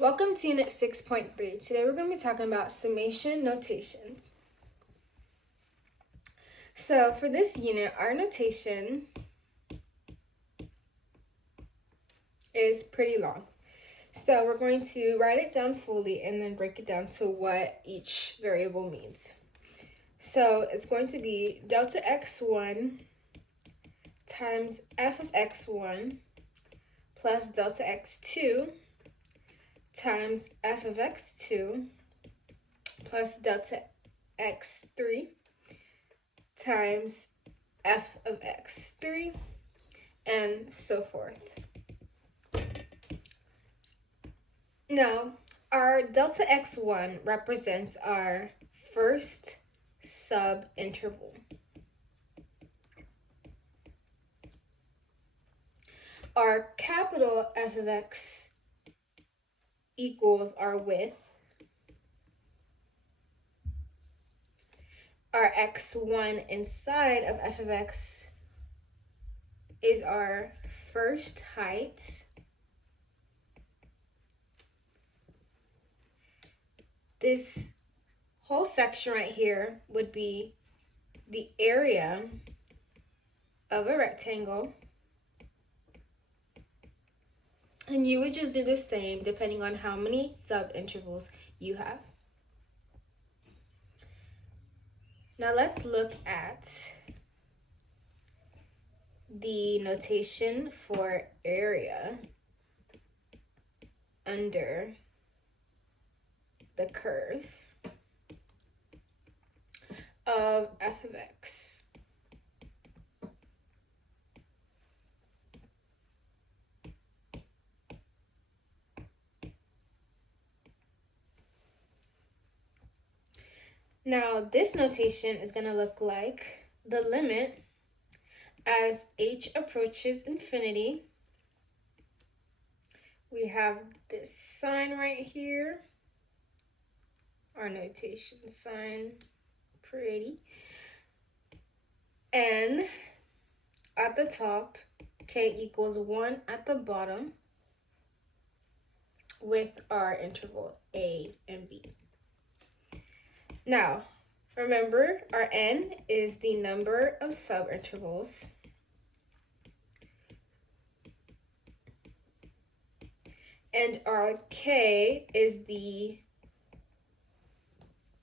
Welcome to Unit 6.3. Today we're going to be talking about summation notation. So for this unit, our notation is pretty long. So we're going to write it down fully and then break it down to what each variable means. So it's going to be delta x1 times f of x1 plus delta x2 times f of x2 plus delta x3 times f of x3, and so forth. Now, our delta x1 represents our first subinterval. Our capital F of x equals our width. Our x1 inside of f of x is our first height. This whole section right here would be the area of a rectangle. And you would just do the same depending on how many subintervals you have. Now let's look at the notation for area under the curve of f of x. Now, this notation is going to look like the limit as h approaches infinity. We have this sign right here, our notation sign, pretty. And at the top, k equals 1 at the bottom with our interval a and b. Now, remember, our n is the number of subintervals. And our k is the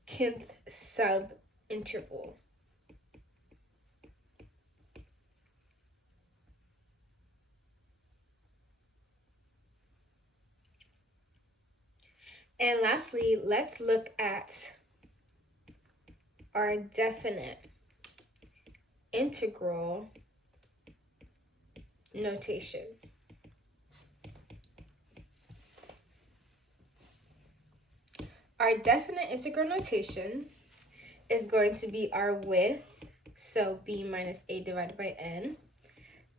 kth subinterval. And lastly, let's look at our definite integral notation. Our definite integral notation is going to be our width, so b minus a divided by n,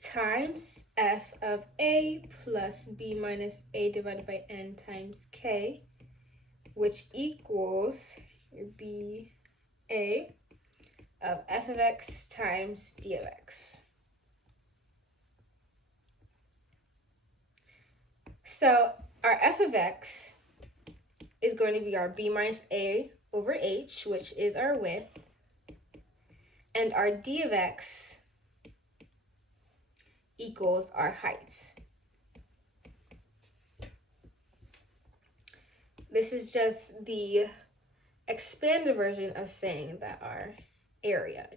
times f of a plus b minus a divided by n times k, which equals your b a of f of x times d of x. So our f of x is going to be our b minus a over h, which is our width, and our d of x equals our heights. This is just the expanded version of saying that our area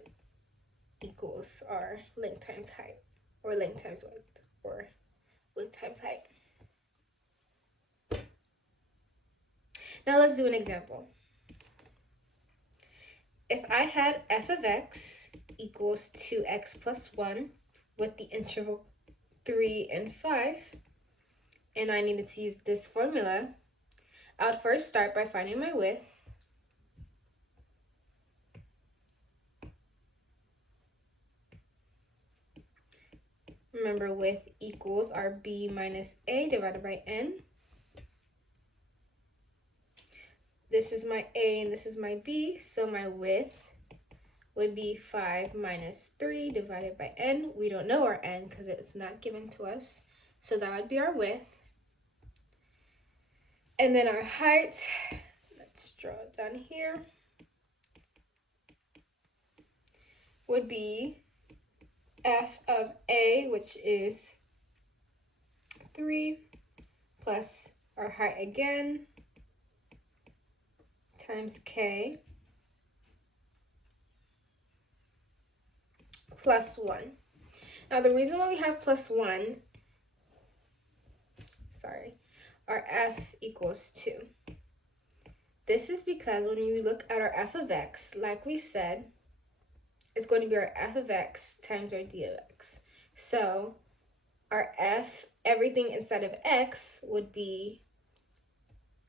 equals our length times height, or length times width, or width times height. Now let's do an example. If I had f of x equals 2x plus 1 with the interval 3 and 5, and I needed to use this formula, I would first start by finding my width. Remember, width equals our b minus a divided by n. This is my a and this is my b, so my width would be 5 minus 3 divided by n. We don't know our n because it's not given to us, so that would be our width. And then our height, let's draw it down here, would be f of a, which is 3, plus our height again, times k, plus 1. Now the reason why we have plus 1, our f equals 2. This is because when you look at our f of x, like we said, it's going to be our f of x times our d of x. So our f, everything inside of x would be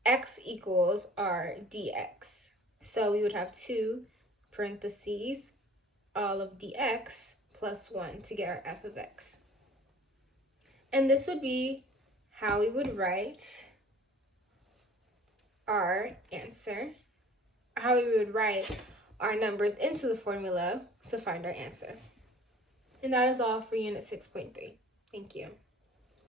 x equals our dx. So we would have 2 parentheses, all of dx plus 1 to get our f of x. And this would be how we would write our answer, how we would write our numbers into the formula to find our answer. And that is all for Unit 6.3. Thank you.